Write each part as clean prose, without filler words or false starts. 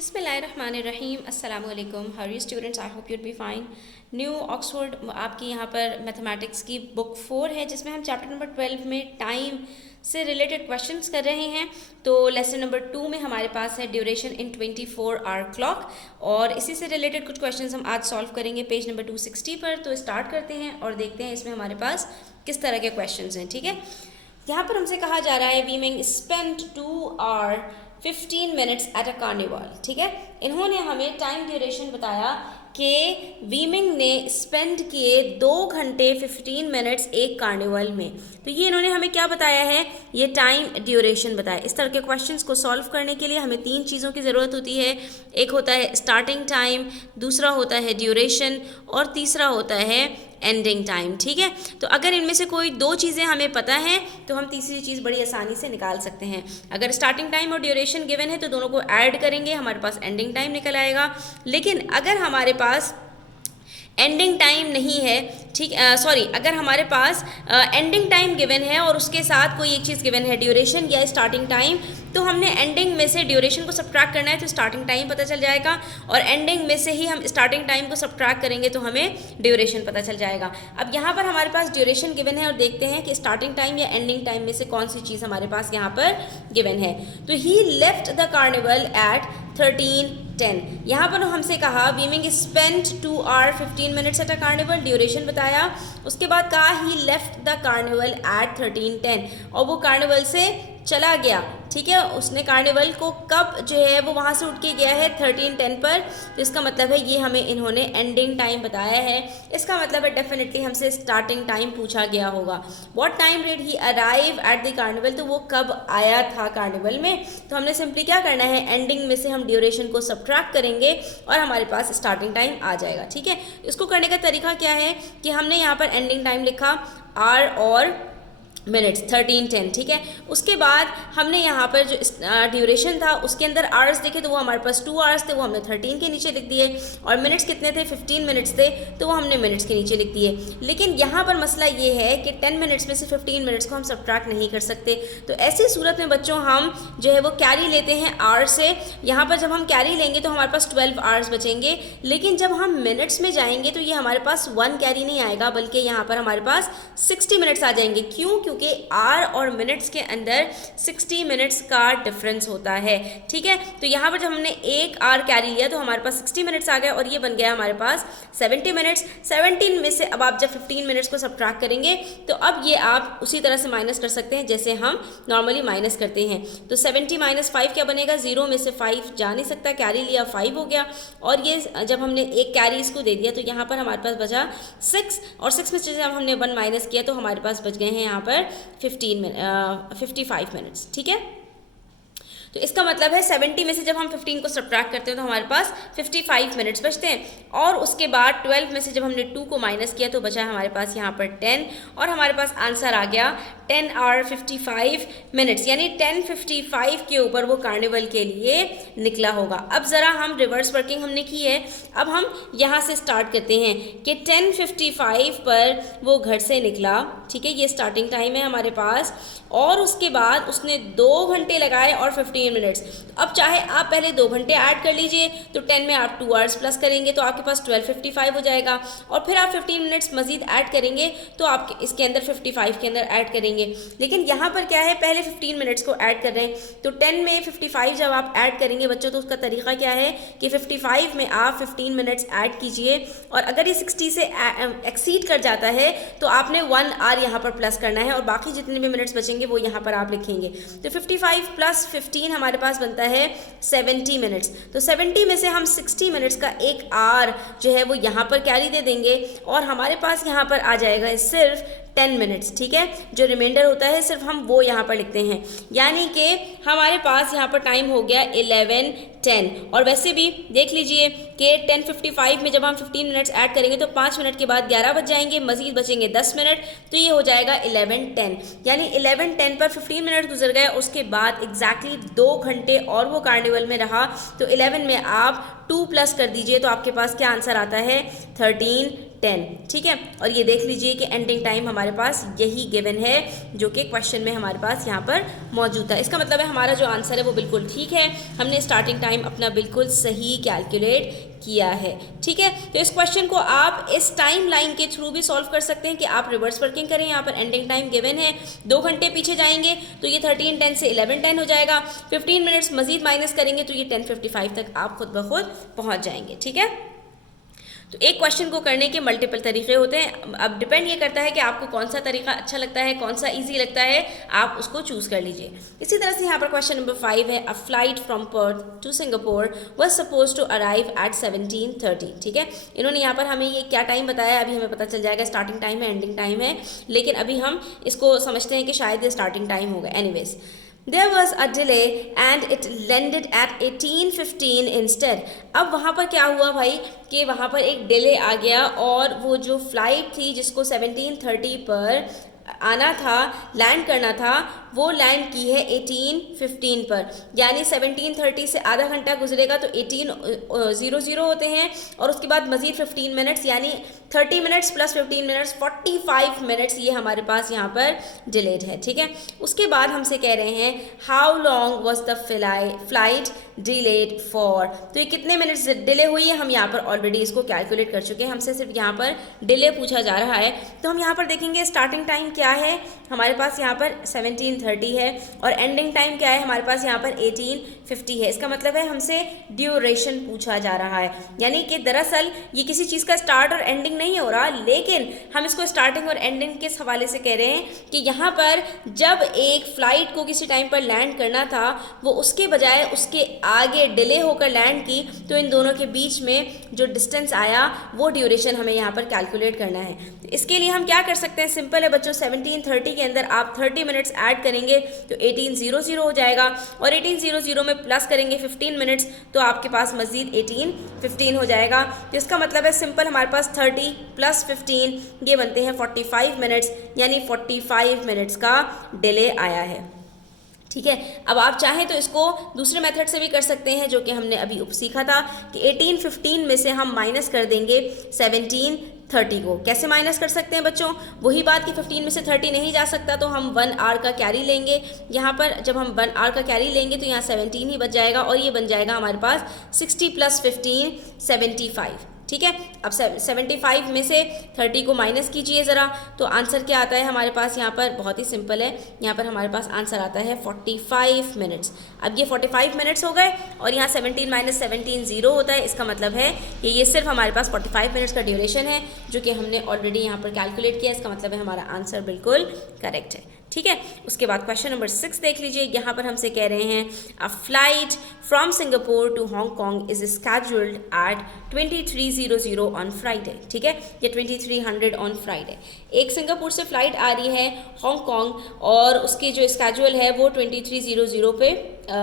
बिस्मिल्लाहिर्रहमानिर्रहीम अस्सलाम वालेकुम। How are you students, I hope you'd be fine. New Oxford आपकी यहाँ पर मैथमेटिक्स की बुक 4 है, जिसमें हम चैप्टर नंबर 12 में टाइम से रिलेटेड क्वेश्चंस कर रहे हैं। तो लेसन नंबर 2 में हमारे पास है ड्यूरेशन इन 24 आवर क्लॉक, और इसी से रिलेटेड कुछ क्वेश्चंस हम आज सॉल्व करेंगे पेज नंबर 260 पर। तो स्टार्ट करते हैं और देखते हैं इसमें हमारे पास किस तरह के क्वेश्चंस हैं। ठीक है, यहाँ पर हमसे कहा जा रहा है वी मैंग spend 2 hour 15 minutes at a carnival. ठीक है, इन्होंने हमें टाइम ड्यूरेशन बताया कि वीमिंग ने स्पेंड किए 2 घंटे 15 मिनट्स एक कार्निवल में। तो ये इन्होंने हमें क्या बताया है, ये टाइम ड्यूरेशन बताया। इस तरह के क्वेश्चंस को सॉल्व करने के लिए हमें 3 चीज़ों की ज़रूरत होती है। एक होता है स्टार्टिंग टाइम, दूसरा होता है ड्यूरेशन, और तीसरा होता है एंडिंग टाइम। ठीक है, तो अगर इनमें से कोई 2 चीज़ें हमें पता हैं तो हम तीसरी चीज़ बड़ी आसानी से निकाल सकते हैं। अगर स्टार्टिंग टाइम और ड्यूरेशन गिवन है तो दोनों को ऐड करेंगे, हमारे पास एंडिंग टाइम निकल आएगा। लेकिन अगर हमारे पास एंडिंग टाइम नहीं है, ठीक, सॉरी, अगर हमारे पास एंडिंग टाइम गिवन है और उसके साथ कोई एक चीज़ गिवन है ड्यूरेशन या स्टार्टिंग टाइम, तो हमने एंडिंग में से ड्यूरेशन को सब्ट्रैक्ट करना है तो स्टार्टिंग टाइम पता चल जाएगा, और एंडिंग में से ही हम स्टार्टिंग टाइम को सब्ट्रैक्ट करेंगे तो हमें ड्यूरेशन पता चल जाएगा। अब यहाँ पर हमारे पास ड्यूरेशन गिवन है और देखते हैं कि स्टार्टिंग टाइम या एंडिंग टाइम में से कौन सी चीज़ हमारे पास यहाँ पर गिवन है। तो he left the carnival at 13:10। यहाँ पर हमसे कहा वीमिंग spent 2 hour 15 minutes at a carnival, duration बताया। उसके बाद कहा he left the carnival at 13:10, और वो कार्निवल से चला गया। ठीक है, उसने कार्निवल को कब जो है वो वहाँ से उठ के गया है 13:10 पर। तो इसका मतलब है ये हमें इन्होंने एंडिंग टाइम बताया है। इसका मतलब है डेफिनेटली हमसे स्टार्टिंग टाइम पूछा गया होगा। What time did he arrive at the carnival, तो वो कब आया था कार्निवल में। तो हमने सिंपली क्या करना है, एंडिंग में से हम ड्यूरेशन को सब्ट्रैक्ट करेंगे और हमारे पास स्टार्टिंग टाइम आ जाएगा। ठीक है, इसको करने का तरीका क्या है कि हमने यहाँ पर एंडिंग टाइम लिखा आर और मिनट्स 13:10। ठीक है, उसके बाद हमने यहाँ पर जो ड्यूरेशन था उसके अंदर आवर्स देखे तो वो हमारे पास 2 आवर्स थे, वो हमने 13 के नीचे लिख दिए, और मिनट्स कितने थे 15 मिनट्स थे, तो वो हमने मिनट्स के नीचे लिख दिए। लेकिन यहाँ पर मसला ये है कि 10 मिनट्स में से 15 मिनट्स को हम सब्ट्रैक्ट नहीं कर सकते। तो ऐसी सूरत में बच्चों हम जो है वो कैरी लेते हैं आवर्स से। यहाँ पर जब हम कैरी लेंगे तो हमारे पास 12 आवर्स बचेंगे, लेकिन जब हम मिनट्स में जाएंगे तो ये हमारे पास 1 कैरी नहीं आएगा, बल्कि यहाँ पर हमारे पास 60 मिनट्स आ जाएंगे। क्यों? क्योंकि आर और मिनट्स के अंदर 60 मिनट्स का डिफरेंस होता है। ठीक है, तो यहाँ पर जब हमने 1 आर कैरी लिया तो हमारे पास 60 मिनट्स आ गया, और ये बन गया हमारे पास 70 मिनट्स। 17 में से अब आप जब 15 मिनट्स को सब्ट्रैक्ट करेंगे तो अब ये आप उसी तरह से माइनस कर सकते हैं जैसे हम नॉर्मली माइनस करते हैं। तो 70 - 5 क्या बनेगा, 0 में से 5 जा नहीं सकता, कैरी लिया 5 हो गया, और ये जब हमने एक कैरी इसको दे दिया तो यहाँ पर हमारे पास बचा 6, और 6 में से जब हमने 1 माइनस किया तो हमारे पास बच गए हैं यहाँ पर 55 मिनट्स। ठीक है, तो इसका मतलब है 70 में से जब हम 15 को सब्ट्रैक्ट करते हैं तो हमारे पास 55 मिनट्स बचते हैं, और उसके बाद 12 में से जब हमने 2 को माइनस किया तो बचा हमारे पास यहाँ पर 10, और हमारे पास आंसर आ गया 10 आवर 55 मिनट्स, यानी 10:55 के ऊपर वो कार्निवल के लिए निकला होगा। अब ज़रा हम रिवर्स वर्किंग हमने की है, अब हम यहाँ से स्टार्ट करते हैं कि 10:55 पर वो घर से निकला। ठीक है, ये स्टार्टिंग टाइम है हमारे पास, और उसके बाद उसने 2 घंटे लगाए और 15 मिनट्स। अब चाहे आप पहले 2 घंटे ऐड कर लीजिए, तो 10 में आप 2 आवर्स प्लस करेंगे तो आपके पास 12:55 हो जाएगा, और फिर आप 15 मिनट्स मजीद ऐड करेंगे तो आप इसके अंदर 55 के अंदर ऐड करेंगे। लेकिन यहाँ पर क्या है, पहले 15 मिनट्स को ऐड कर रहे हैं, तो 10 में 55 जब आप ऐड करेंगे बच्चों, तो उसका तरीका क्या है कि 55 में आप 15 मिनट्स ऐड कीजिए, और अगर ये 60 से एक्सीड कर जाता है तो आपने 1 आवर यहाँ पर प्लस करना है, और बाकी जितने भी मिनट्स बचेंगे वो यहाँ पर आप लिखेंगे। तो 55 + 15 हमारे पास बनता है 70 मिनट्स। तो 70 में से हम 60 मिनट्स का 1 आवर जो है वो यहाँ पर कैरी दे देंगे, और हमारे पास यहाँ पर आ जाएगा सिर्फ 10 मिनट्स। ठीक है, जो रिमाइंडर होता है सिर्फ हम वो यहाँ पर लिखते हैं, यानी कि हमारे पास यहाँ पर टाइम हो गया 11:10। और वैसे भी देख लीजिए कि 10:55 में जब हम 15 मिनट्स ऐड करेंगे तो 5 मिनट के बाद 11 बज जाएंगे, मजीद बचेंगे 10 मिनट, तो ये हो जाएगा 11:10, यानी 11:10 पर 15 मिनट गुजर गए। उसके बाद एग्जैक्टली 2 घंटे और वो कार्निवल में रहा, तो 11 में आप 2 प्लस कर दीजिए तो आपके पास क्या आंसर आता है 13:10, ठीक है। और ये देख लीजिए कि एंडिंग टाइम हमारे पास यही गिवन है जो कि क्वेश्चन में हमारे पास यहाँ पर मौजूद था। इसका मतलब है हमारा जो आंसर है वो बिल्कुल ठीक है, हमने स्टार्टिंग टाइम अपना बिल्कुल सही कैलकुलेट किया है, ठीक है। तो इस क्वेश्चन को आप इस टाइम लाइन के थ्रू भी सॉल्व कर सकते हैं कि आप रिवर्स वर्किंग करें। यहाँ पर एंडिंग टाइम गिवन है, 2 घंटे पीछे जाएंगे तो ये 13:10 से 11:10 हो जाएगा, 15 मिनट्स मजीद माइनस करेंगे तो ये 10:55 तक आप खुद ब खुद पहुँच जाएंगे, ठीक है। तो एक क्वेश्चन को करने के मल्टीपल तरीके होते हैं। अब डिपेंड ये करता है कि आपको कौन सा तरीका अच्छा लगता है, कौन सा इजी लगता है, आप उसको चूज कर लीजिए। इसी तरह से यहाँ पर क्वेश्चन नंबर 5 है, a flight from Perth to Singapore was suppose to arrive at 17:30, ठीक है। इन्होंने यहाँ पर हमें ये क्या टाइम बताया, अभी हमें पता चल जाएगा स्टार्टिंग टाइम है एंडिंग टाइम है, लेकिन अभी हम इसको समझते हैं कि शायद ये स्टार्टिंग टाइम होगा। Anyways, There was a delay and it landed at 18:15 instead। अब वहाँ पर क्या हुआ भाई कि वहाँ पर एक डिले आ गया और वो जो फ्लाइट थी जिसको 17:30 पर आना था, लैंड करना था, वो लैंड की है 18:15 पर, यानी 17:30 से आधा घंटा गुजरेगा तो 18:00 होते हैं और उसके बाद मजीद 15 मिनट्स यानी 30 मिनट्स प्लस 15 मिनट्स 45 मिनट्स ये हमारे पास यहाँ पर डिलेड है, ठीक है। उसके बाद हमसे कह रहे हैं how long was the flight delayed for, तो ये कितने मिनट्स डिले हुई है, हम यहाँ पर ऑलरेडी इसको कैलकुलेट कर चुके हैं, हमसे सिर्फ यहाँ पर डिले पूछा जा रहा है। तो हम यहाँ पर देखेंगे स्टार्टिंग टाइम क्या है हमारे पास यहाँ पर 17:30 है और एंडिंग टाइम क्या है हमारे पास यहाँ पर 18:50 है। इसका मतलब है हमसे ड्यूरेशन पूछा जा रहा है, यानी कि दरअसल ये किसी चीज़ का स्टार्ट और एंडिंग नहीं हो रहा, लेकिन हम इसको स्टार्टिंग और एंडिंग किस हवाले से कह रहे हैं कि यहाँ पर जब एक फ्लाइट को किसी टाइम पर लैंड करना था वो उसके बजाय उसके आगे डिले होकर लैंड की, तो इन दोनों के बीच में जो डिस्टेंस आया वो ड्यूरेशन हमें यहाँ पर कैलकुलेट करना है। तो इसके लिए हम क्या कर सकते हैं, सिंपल है बच्चों, 17:30 के अंदर आप 30 मिनट्स ऐड करेंगे तो 18:00 हो जाएगा और 18:00 में प्लस करेंगे 15 मिनट्स तो आपके पास मजीद 18:15 हो जाएगा। तो इसका मतलब है सिंपल हमारे पास 30 प्लस 15 ये बनते हैं 45 मिनट्स, यानी 45 मिनट्स का डिले आया है, ठीक है। अब आप चाहें तो इसको दूसरे मेथड से भी कर सकते हैं जो कि हमने अभी सीखा था कि 18:15 में से हम माइनस कर देंगे 17:30 को। कैसे माइनस कर सकते हैं बच्चों, वही बात कि 15 में से 30 नहीं जा सकता तो हम 1 आवर का कैरी लेंगे। यहाँ पर जब हम 1 आवर का कैरी लेंगे तो यहाँ 17 ही बच जाएगा और ये बन जाएगा हमारे पास 60 प्लस 15 75, ठीक है। अब 75 में से 30 को माइनस कीजिए ज़रा, तो आंसर क्या आता है हमारे पास यहाँ पर, बहुत ही सिंपल है, यहाँ पर हमारे पास आंसर आता है 45 मिनट्स। अब ये 45 मिनट्स हो गए और यहाँ 17 माइनस 17 0 होता है, इसका मतलब है कि ये सिर्फ हमारे पास 45 मिनट्स का ड्यूरेशन है जो कि हमने ऑलरेडी यहाँ पर कैलकुलेट किया। इसका मतलब है हमारा आंसर बिल्कुल करेक्ट है, ठीक है। उसके बाद क्वेश्चन नंबर 6 देख लीजिए, यहाँ पर हमसे कह रहे हैं a flight from Singapore to Hong Kong is scheduled at 23:00 on Friday, ठीक है, या 2300 ऑन फ्राइडे। एक सिंगापुर से फ्लाइट आ रही है हांगकॉन्ग और उसकी जो स्केड्यूल है वो 23:00 पे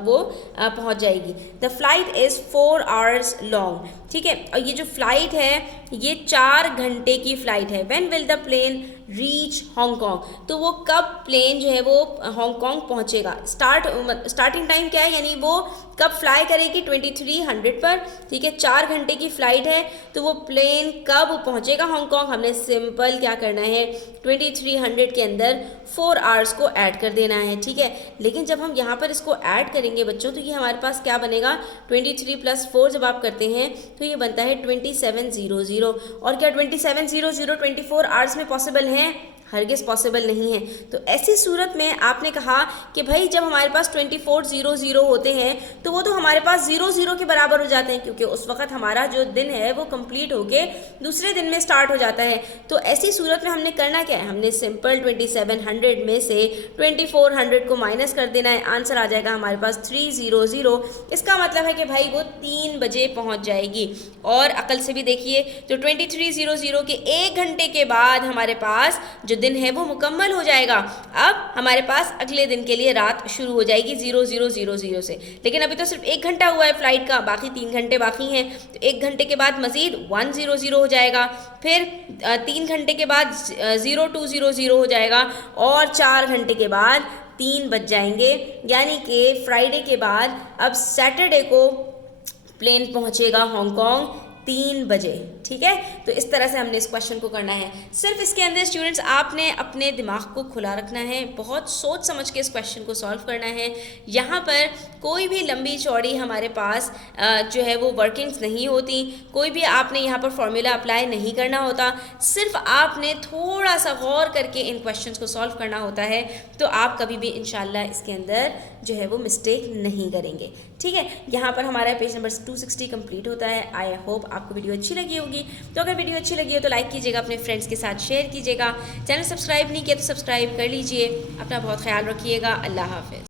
वो पहुंच जाएगी। The flight is 4 hours long, ठीक है, और ये जो फ्लाइट है ये 4 घंटे की फ्लाइट है। When will the plane reach Hong Kong, तो वो कब प्लेन जो है वो हांगकॉन्ग पहुंचेगा। स्टार्टिंग टाइम क्या है, यानी वो कब फ्लाई करेगी 2300 पर, ठीक है, 4 घंटे की फ्लाइट है तो वो प्लेन कब पहुंचेगा हांगकॉन्ग। हमने सिंपल क्या करना है 2300 के अंदर 4 आवर्स को ऐड कर देना है, ठीक है। लेकिन जब हम यहाँ पर इसको ऐड करेंगे बच्चों तो ये हमारे पास क्या बनेगा, 23 + 4 जब आप करते हैं तो ये बनता है 2700। और क्या 2700 24 आवर्स में पॉसिबल है? हरगिज़ पॉसिबल नहीं है। तो ऐसी सूरत में आपने कहा कि भाई जब हमारे पास 2400 होते हैं तो वो तो हमारे पास 00 के बराबर हो जाते हैं, क्योंकि उस वक्त हमारा जो दिन है वो कंप्लीट होके दूसरे दिन में स्टार्ट हो जाता है। तो ऐसी सूरत में हमने करना क्या है, हमने सिंपल 2700 में से 2400 को माइनस कर देना है, आंसर आ जाएगा हमारे पास 300। इसका मतलब है कि भाई वो 3 बजे पहुँच जाएगी। और अकल से भी देखिए तो 2300 के 1 घंटे के बाद हमारे पास जो दिन है वो मुकम्मल हो जाएगा। अब हमारे पास अगले दिन के लिए रात शुरू हो जाएगी 0000 से। लेकिन अभी तो सिर्फ 1 घंटा हुआ है फ्लाइट का, बाकी 3 घंटे बाकी हैं। तो 1 घंटे के बाद मजीद 100 हो जाएगा, फिर 3 घंटे के बाद 0200 हो जाएगा और 4 घंटे के बाद 3 बज जाएंगे। यानी कि फ्राइडे के बाद अब सैटरडे को प्लेन पहुंचेगा हांगकांग 3 बजे। ठीक है, तो इस तरह से हमने इस क्वेश्चन को करना है। सिर्फ इसके अंदर स्टूडेंट्स आपने अपने दिमाग को खुला रखना है, बहुत सोच समझ के इस क्वेश्चन को सॉल्व करना है। यहाँ पर कोई भी लंबी चौड़ी हमारे पास जो है वो वर्किंग्स नहीं होती, कोई भी आपने यहाँ पर फॉर्मूला अप्लाई नहीं करना होता, सिर्फ आपने थोड़ा सा गौर करके इन क्वेश्चंस को सॉल्व करना होता है, तो आप कभी भी इंशाल्लाह इसके अंदर जो है वो मिस्टेक नहीं करेंगे। ठीक है, यहाँ पर हमारा पेज नंबर 260 कंप्लीट होता है। आई होप आपको वीडियो अच्छी लगी होगी। तो अगर वीडियो अच्छी लगी हो तो लाइक कीजिएगा, अपने फ्रेंड्स के साथ शेयर कीजिएगा। चैनल सब्सक्राइब नहीं किया तो सब्सक्राइब कर लीजिए। अपना बहुत ख्याल रखिएगा। अल्लाह हाफिज़।